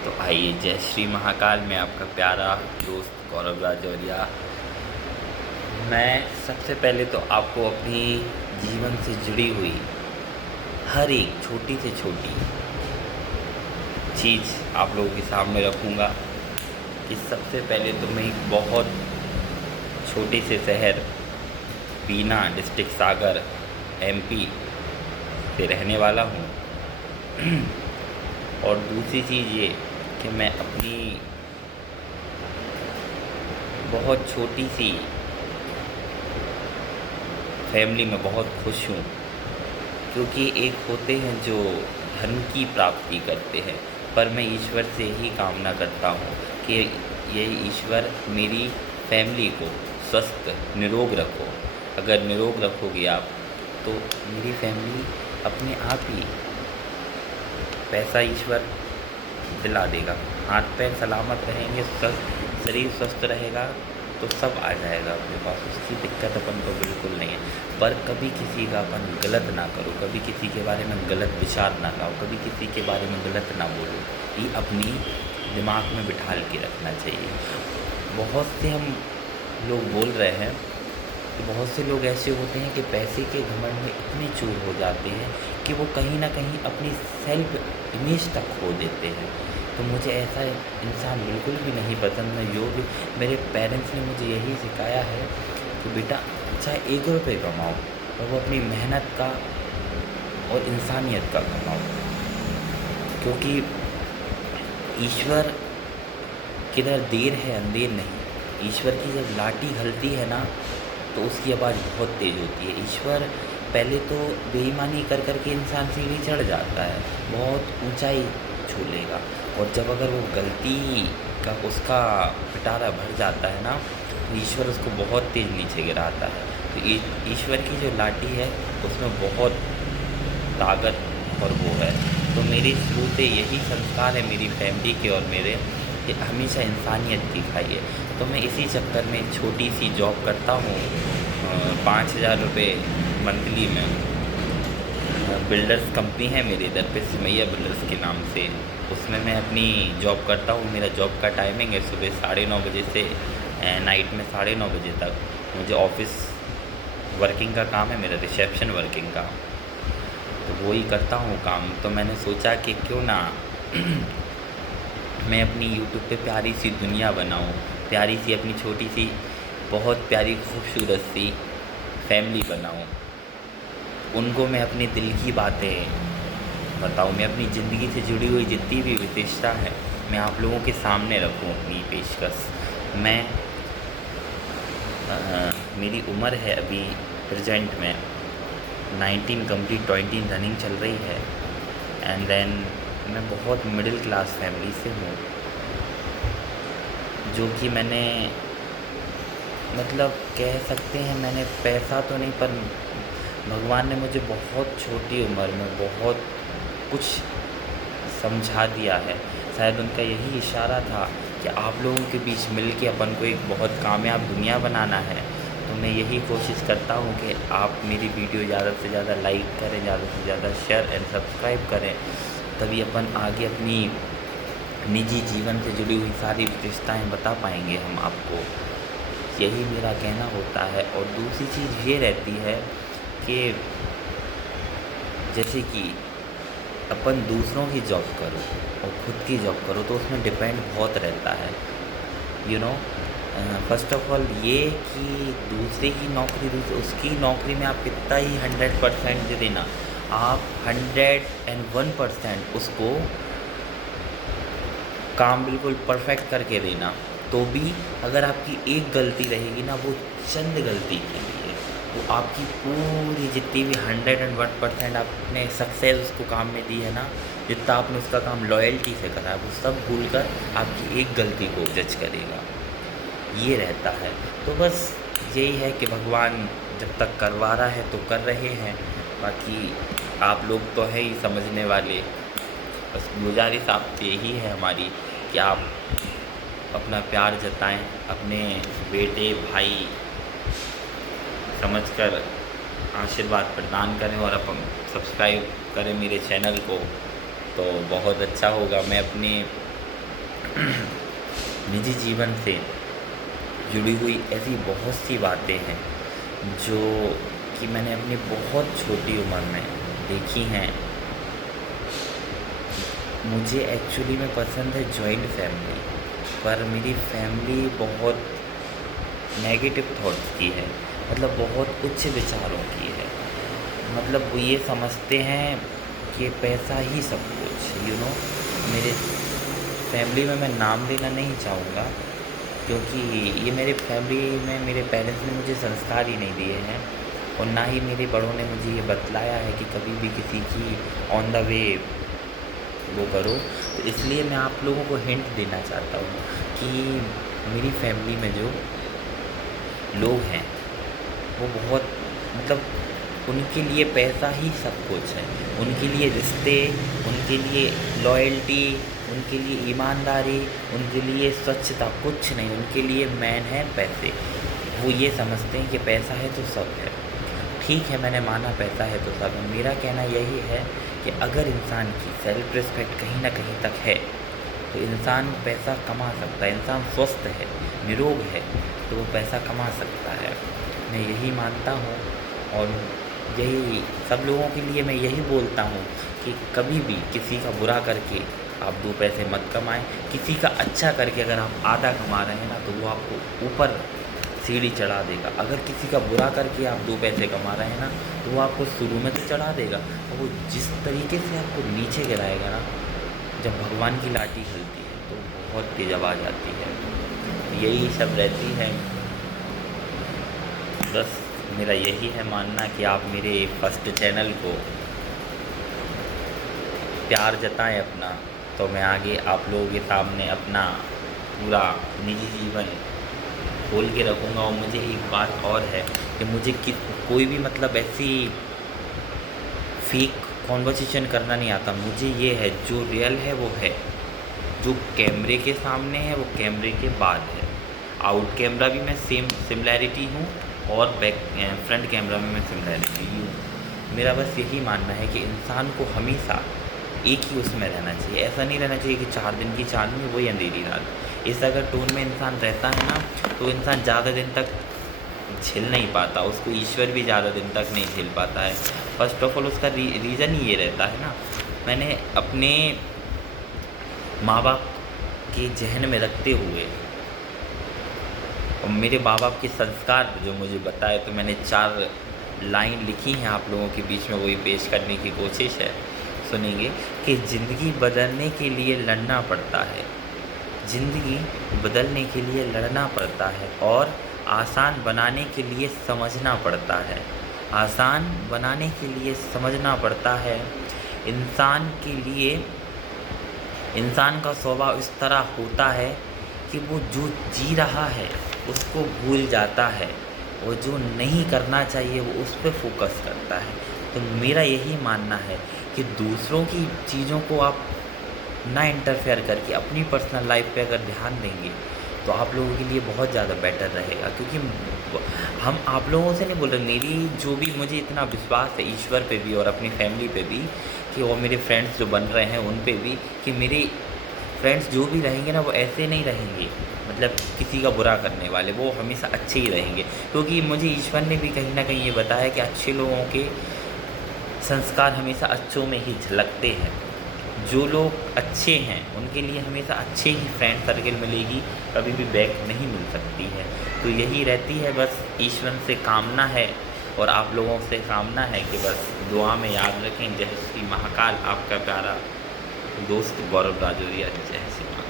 तो आइए, जय श्री महाकाल में आपका प्यारा दोस्त गौरव राजौरिया। मैं सबसे पहले तो आपको अपनी जीवन से जुड़ी हुई हर एक छोटी से छोटी चीज़ आप लोगों के सामने रखूँगा कि सबसे पहले तो मैं एक बहुत छोटे से शहर बीना, डिस्ट्रिक्ट सागर, एमपी से रहने वाला हूँ। और दूसरी चीज़ ये कि मैं अपनी बहुत छोटी सी फैमिली में बहुत खुश हूँ, क्योंकि एक होते हैं जो धन की प्राप्ति करते हैं, पर मैं ईश्वर से यही कामना करता हूँ कि ये ईश्वर मेरी फैमिली को स्वस्थ निरोग रखो। अगर निरोग रखोगे आप तो मेरी फैमिली अपने आप ही पैसा ईश्वर दिला देगा। हाथ पैर सलामत रहेंगे, स्वस्थ शरीर स्वस्थ रहेगा तो सब आ जाएगा अपने पास, उसकी दिक्कत अपन को बिल्कुल नहीं है। पर कभी किसी का अपन गलत ना करो, कभी किसी के बारे में गलत विचार ना लाओ, कभी किसी के बारे में गलत ना बोलो, ये अपनी दिमाग में बिठाल के रखना चाहिए। बहुत से हम लोग बोल रहे हैं कि बहुत से लोग ऐसे होते हैं कि पैसे के घमंड में इतने चूर हो जाते हैं कि वो कहीं ना कहीं अपनी सेल्फ इमेज तक खो देते हैं। तो मुझे ऐसा इंसान बिल्कुल भी नहीं पसंद। मैं जो भी, मेरे पेरेंट्स ने मुझे यही सिखाया है कि बेटा चाहे 1 रुपये कमाओ और वो अपनी मेहनत का और इंसानियत का कमाओ, क्योंकि ईश्वर किधर देर है अंधेर नहीं। ईश्वर की जब लाठी हलती है ना तो उसकी आवाज़ बहुत तेज़ होती है। ईश्वर पहले तो बेईमानी कर कर के इंसान सीढ़ी चढ़ जाता है, बहुत ऊंचाई छू लेगा, और जब अगर वो गलती का उसका पिटारा भर जाता है ना तो ईश्वर उसको बहुत तेज़ नीचे गिराता है। तो ईश्वर की जो लाठी है उसमें बहुत ताकत और वो है। तो मेरी शुरू से यही संस्कार है मेरी फैमिली के और मेरे, कि हमेशा इंसानियत दिखाइए। तो मैं इसी चक्कर में एक छोटी सी जॉब करता हूँ, 5,000 रुपये मंथली में। बिल्डर्स कंपनी है मेरे इधर पे, सिमैया बिल्डर्स के नाम से, उसमें मैं अपनी जॉब करता हूँ। मेरा जॉब का टाइमिंग है सुबह 9:30 बजे से नाइट में 9:30 बजे तक। मुझे ऑफिस वर्किंग का काम है, मेरा रिसेप्शन वर्किंग का, तो वो ही करता हूँ काम। तो मैंने सोचा कि क्यों ना मैं अपनी यूट्यूब पे प्यारी सी दुनिया बनाऊँ, प्यारी सी अपनी छोटी सी बहुत प्यारी खूबसूरत सी फैमिली बनाऊँ। उनको मैं अपने दिल की बातें बताऊँ, मैं अपनी ज़िंदगी से जुड़ी हुई जितनी भी विशेषता है मैं आप लोगों के सामने रखूँ अपनी पेशकश। मैं मेरी उम्र है अभी प्रेजेंट में 19 कंप्लीट, 20 रनिंग चल रही है। एंड देन मैं बहुत मिडिल क्लास फैमिली से हूँ, जो कि मैंने मतलब कह सकते हैं मैंने पैसा तो नहीं, पर भगवान ने मुझे बहुत छोटी उम्र में बहुत कुछ समझा दिया है। शायद उनका यही इशारा था कि आप लोगों के बीच मिल के अपन को एक बहुत कामयाब दुनिया बनाना है। तो मैं यही कोशिश करता हूँ कि आप मेरी वीडियो ज़्यादा से ज़्यादा लाइक करें, ज़्यादा से ज़्यादा शेयर एंड सब्सक्राइब करें, तभी अपन आगे अपनी निजी जीवन से जुड़ी हुई सारी विशेषताएँ बता पाएंगे हम आपको। यही मेरा कहना होता है। और दूसरी चीज़ ये रहती है कि जैसे कि अपन दूसरों की जॉब करो और ख़ुद की जॉब करो तो उसमें डिपेंड बहुत रहता है। फर्स्ट ऑफ ऑल ये कि दूसरे की नौकरी, उसकी नौकरी में आप कितना ही 100% दे देना, आप 101% उसको काम बिल्कुल परफेक्ट करके देना, तो भी अगर आपकी एक गलती रहेगी ना, वो चंद गलती के लिए वो आपकी पूरी जितनी भी 101% आपने सक्सेस उसको काम में दी है ना, जितना आपने उसका काम लॉयल्टी से करा है, वो सब भूल कर आपकी एक गलती को जज करेगा। ये रहता है। तो बस यही है कि भगवान जब तक करवा रहा है तो कर रहे हैं, बाकी आप लोग तो है ही समझने वाले। बस गुजारिश आपसे यही है हमारी कि आप अपना प्यार जताएं, अपने बेटे भाई समझकर आशीर्वाद प्रदान करें और अपन सब्सक्राइब करें मेरे चैनल को, तो बहुत अच्छा होगा। मैं अपने निजी जीवन से जुड़ी हुई ऐसी बहुत सी बातें हैं जो कि मैंने अपनी बहुत छोटी उम्र में देखी हैं। मुझे एक्चुअली में पसंद है जॉइंट फैमिली, पर मेरी फैमिली बहुत नेगेटिव थॉट्स की है, मतलब बहुत उच्च विचारों की है। मतलब वो ये समझते हैं कि पैसा ही सब कुछ, मेरे फैमिली में मैं नाम लेना नहीं चाहूँगा, क्योंकि ये मेरे फैमिली में मेरे पेरेंट्स ने मुझे संस्कार ही नहीं दिए हैं, और ना ही मेरे बड़ों ने मुझे ये बतलाया है कि कभी भी किसी की ऑन द वे वो करो। तो इसलिए मैं आप लोगों को हिंट देना चाहता हूँ कि मेरी फैमिली में जो लोग हैं वो बहुत, मतलब उनके लिए पैसा ही सब कुछ है। उनके लिए रिश्ते, उनके लिए लॉयल्टी, उनके लिए ईमानदारी, उनके लिए स्वच्छता कुछ नहीं, उनके लिए मेन है पैसे। वो ये समझते हैं कि पैसा है तो सब है। ठीक है, मैंने माना पैसा है तो सब है। मेरा कहना यही है कि अगर इंसान की सेल्फ रिस्पेक्ट कहीं ना कहीं तक है तो इंसान पैसा कमा सकता है। इंसान स्वस्थ है, निरोग है, तो वो पैसा कमा सकता है। मैं यही मानता हूँ, और यही सब लोगों के लिए मैं यही बोलता हूँ कि कभी भी किसी का बुरा करके आप 2 पैसे मत कमाएं। किसी का अच्छा करके अगर आप आधा कमा रहे हैं ना, तो वो आपको ऊपर सीढ़ी चढ़ा देगा। अगर किसी का बुरा करके आप 2 पैसे कमा रहे हैं ना, तो वो आपको शुरू में तो चढ़ा देगा, और वो जिस तरीके से आपको नीचे गिराएगा ना, जब भगवान की लाठी हिलती है तो बहुत तेज आवाज़ आती है। यही सब रहती है। बस मेरा यही है मानना कि आप मेरे फर्स्ट चैनल को प्यार जताएं अपना, तो मैं आगे आप लोगों के सामने अपना पूरा निजी जीवन खोल के रखूँगा। और मुझे एक बात और है कि मुझे कोई भी मतलब ऐसी फेक कॉन्वर्सेशन करना नहीं आता। मुझे ये है जो रियल है वो है, जो कैमरे के सामने है वो कैमरे के बाद है। आउट कैमरा भी मैं सेम सिमिलैरिटी हूँ, और फ्रंट कैमरा में मैं सिमिलैरिटी हूँ। मेरा बस यही मानना है कि इंसान को हमेशा एक ही उसमें रहना चाहिए। ऐसा नहीं रहना चाहिए कि 4 दिन की चांदनी वही अंधेरी रात। इस अगर टोन में इंसान रहता है ना, तो इंसान ज़्यादा दिन तक झेल नहीं पाता, उसको ईश्वर भी ज़्यादा दिन तक नहीं झेल पाता है। फर्स्ट ऑफ ऑल उसका रीज़न ही ये रहता है ना। मैंने अपने माँ बाप के जहन में रखते हुए और मेरे माँ बाप के संस्कार जो मुझे बताए, तो मैंने 4 लाइन लिखी हैं आप लोगों के बीच में, वही पेश करने की कोशिश है। सुनेंगे कि ज़िंदगी बदलने के लिए लड़ना पड़ता है, ज़िंदगी बदलने के लिए लड़ना पड़ता है, और आसान बनाने के लिए समझना पड़ता है, आसान बनाने के लिए समझना पड़ता है। इंसान के लिए, इंसान का स्वभाव इस तरह होता है कि वो जो जी रहा है उसको भूल जाता है, और जो नहीं करना चाहिए वो उस पर फोकस करता है। तो मेरा यही मानना है कि दूसरों की चीज़ों को आप ना इंटरफेयर करके अपनी पर्सनल लाइफ पे अगर ध्यान देंगे तो आप लोगों के लिए बहुत ज़्यादा बेटर रहेगा। क्योंकि हम आप लोगों से नहीं बोल रहे, मेरी जो भी, मुझे इतना विश्वास है ईश्वर पे भी और अपनी फैमिली पे भी, कि और मेरे फ्रेंड्स जो बन रहे हैं उन पे भी, कि मेरे फ्रेंड्स जो भी रहेंगे ना वो ऐसे नहीं रहेंगे, मतलब किसी का बुरा करने वाले, वो हमेशा अच्छे ही रहेंगे। क्योंकि मुझे ईश्वर ने भी कहीं ना कहीं ये बताया कि अच्छे लोगों के संस्कार हमेशा अच्छों में ही झलकते हैं। जो लोग अच्छे हैं उनके लिए हमेशा अच्छे ही फ्रेंड सर्कल मिलेगी, कभी भी बैक नहीं मिल सकती है। तो यही रहती है, बस ईश्वर से कामना है और आप लोगों से कामना है कि बस दुआ में याद रखें। जय श्री महाकाल, आपका प्यारा दोस्त गौरव राजौरिया। जय श्री महाकाल।